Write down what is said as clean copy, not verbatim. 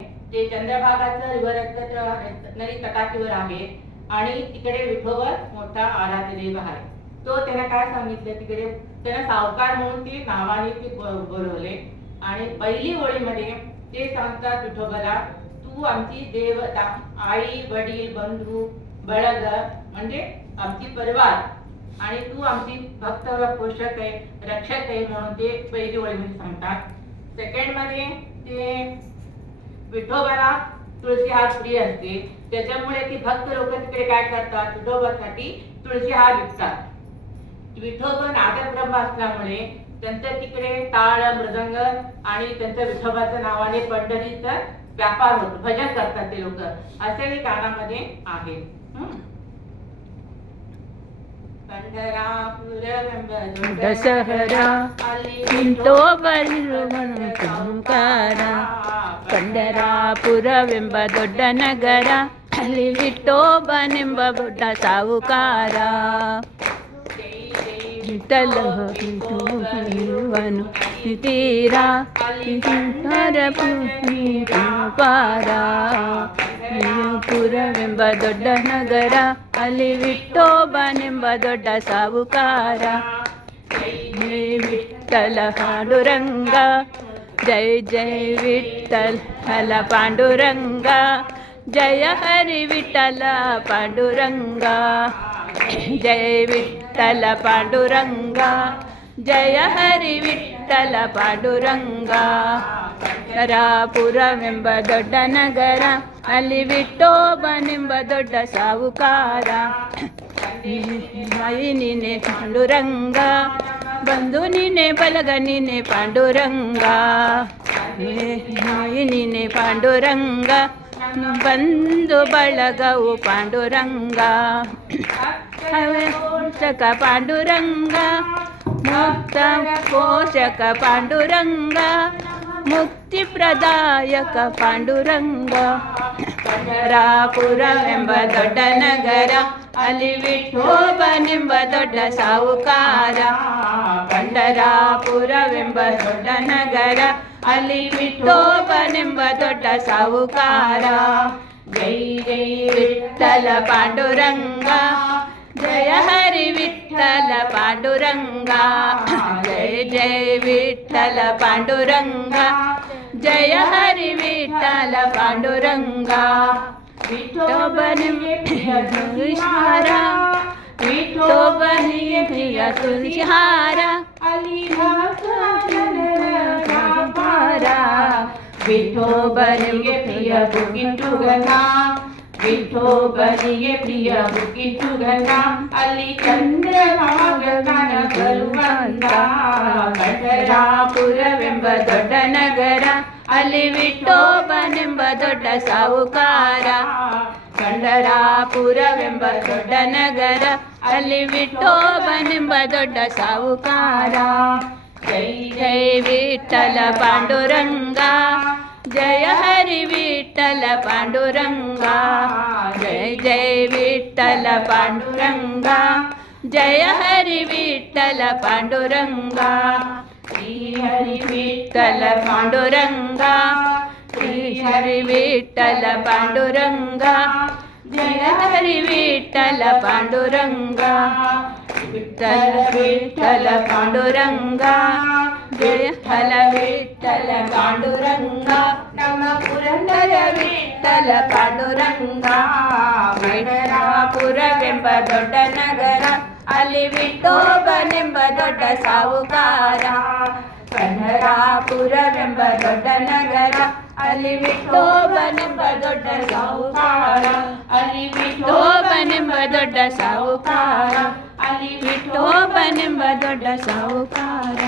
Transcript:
ते चंद्रभागाचं रिव्हर नदी तटाकीवर आहे आणि तिकडे विठोबा मोठा आराध्य देव आहे. तो त्याला काय सांगितलं, तिकडे त्याला सावकार म्हणून ते नावाने ते बोलवले आणि पहिली ओळीमध्ये ते सांगतात विठोबाला, तू आमची देवता, आई वडील बंधू बळग म्हणजे आमची परिवार आणि तू आमची भक्त पोषक आहे, रक्षक आहे म्हणून ते पहिली ओळीमध्ये सांगतात. सेकंड मध्ये ते विठोबाला तुळशी हार प्रिय असते, त्याच्यामुळे ती भक्त लोक तिकडे काय करतात, विठोबासाठी तुळशी हार विकतात. विठोबा नादब्रह्म असल्यामुळे त्यांचं तिकडे टाळ मृदंग आणि त्यांच्या विठोबाच्या नावाने पंढरीचा व्यापार होतो, भजन करतात ते लोक, असे कानामध्ये आहे. दशहरा ವಿಠೋಬನಿರುವಂಕಾರ ಪಂಡರಾಪುರವೆಂಬ ದೊಡ್ಡ ನಗರ, ಅಲ್ಲಿ ವಿಠೋಬನೆಂಬ ದೊಡ್ಡ ಸಾಹುಕಾರ. ವಿಠಲ ವಿಠೋಬನಿರುವನು ತೀರ ಪಾರ. ಪುರವೆಂಬ ದೊಡ್ಡ ನಗರ, ಅಲ್ಲಿ ವಿಠೋಬನೆಂಬ ದೊಡ್ಡ ಸಾಹುಕಾರ. ಜೈ ವಿಠಲ ಪಾಂಡುರಂಗ, ಜೈ ಜೈ ವಿಠಲ ಪಾಂಡುರಂಗ, ಜಯ ಹರಿ ವಿಠಲ ಪಾಂಡುರಂಗ. ಜೈ ವಿಠಲ ಪಾಂಡುರಂಗ, ಜಯ ಹರಿ ವಿಠಲ ಪಾಂಡುರಂಗ. ಪಂಡರಾಪುರವೆಂಬ ದೊಡ್ಡ ನಗರ, ಅಲ್ಲಿ ವಿಠೋಬನೆಂಬ ದೊಡ್ಡ ಸಾಹುಕಾರ. ನೀನೆ ಪಾಂಡುರಂಗ, ಬಂಧು ನೀನೆ ಬಲಗ ನೀನೆ ಪಾಂಡುರಂಗ. ನೀನೆ ಪಾಂಡುರಂಗ, ಬಂಧು ಬಳಗವು ಪಾಂಡುರಂಗ. ಪೋಷಕ ಪಾಂಡುರಂಗ, ಮುಕ್ತ ಪೋಷಕ ಪಾಂಡುರಂಗ, ಮುಕ್ತಿ ಪ್ರದಾಯಕ ಪಾಂಡುರಂಗ. ಪಂಡರಾಪುರವೆಂಬ ದೊಡ್ಡ ನಗರ, ಅಲ್ಲಿ ವಿಠೋಬನೆಂಬ ದೊಡ್ಡ ಸಾಹುಕಾರ. ಪಂಡರಾಪುರವೆಂಬ ದೊಡ್ಡ ನಗರ, ಅಲ್ಲಿ ವಿಠೋಬನೆಂಬ ದೊಡ್ಡ ಸಾಹುಕಾರ. ಜೈ ಜೈ ವಿಠಲ ಪಾಂಡುರಂಗ, ಜಯ ಹರಿ ವಿಠಲ ಪಾಂಡುರಂಗ. ಜಯ ಜಯ ವಿಠಲ ಪಾಂಡುರಂಗ, ಜಯ ಹರಿ ವಿಠಲ ಪಾಂಡುರಂಗ. ವಿಠೋಬನಿಗೆ ಪ್ರಿಯ ತುಳಸಿಹಾರ, ವಿಠೋಬನಿಗೆ ಪ್ರಿಯ ತುಳಸಿಹಾರ, ಅಲ್ಲಿ ವ್ಯಾಪಾರ. ವಿಠೋಬನಿಗೆ ಪ್ರಿಯ ಬುಗಿಟುಗನ, ವಿಠೋಬನಿಗೆ ಪ್ರಿಯ ಬುಗಿಟುಗನ, ಅಲ್ಲಿ ಚಂದ್ರಭಾಗನ ಬರುವಂತ. ಪಂಡರಾಪುರವೆಂಬ ದೊಡ್ಡ ನಗರ, ಅಲ್ಲಿ ವಿಠೋಬನೆಂಬ ದೊಡ್ಡ ಸಾಹುಕಾರ. ಪಂಡರಾಪುರವೆಂಬ ದೊಡ್ಡ ನಗರ, ಅಲ್ಲಿ ವಿಠೋಬನೆಂಬ ದೊಡ್ಡ ಸಾಹುಕಾರ. ಜೈ ಜೈ ವಿಠಲ ಪಾಂಡುರಂಗ, ಜಯ ಹರಿ ವಿಠಲ ಪಾಂಡುರಂಗ. ಜೈ ಜೈ ವಿಠಲ ಪಾಂಡುರಂಗ, ಜಯ ಹರಿ ವಿಠಲ ಪಾಂಡುರಂಗ. ಶ್ರೀ ಹರಿ ವಿಠಲ ಪಾಂಡುರಂಗ, ಶ್ರೀ ಹರಿ ವಿಠಲ ಪಾಂಡುರಂಗ, ಜಯ ಹರಿ ವಿಠಲ ಪಾಂಡುರಂಗ. ವಿಠಲ ವಿಠಲ ಪಾಂಡುರಂಗ, ಜಯ ಹಲ ವಿಠಲ ಪಾಂಡುರಂಗ, ನಮ್ಮ ಪುರಂದರ ವಿಠಲ ಪಾಂಡುರಂಗ. ಪಂಡರಾಪುರವೆಂಬ ದೊಡ್ಡ ನಗರ, ಅಲ್ಲಿ ವಿಠೋಬನೆಂಬ ದೊಡ್ಡ ಸಾಹುಕಾರ. ಪಂಡರಾಪುರವೆಂಬ ದೊಡ್ಡ ನಗರ, ಅಲ್ಲಿ ವಿಠೋಬನೆಂಬ ದೊಡ್ಡ ಸಾಹುಕಾರ. ಅಲ್ಲಿ ವಿಠೋಬನೆಂಬ ದೊಡ್ಡ ಸಾಹುಕಾರ, ಅಲ್ಲಿ ವಿಠೋಬನೆಂಬ ದೊಡ್ಡ ಸಾಹುಕಾರ.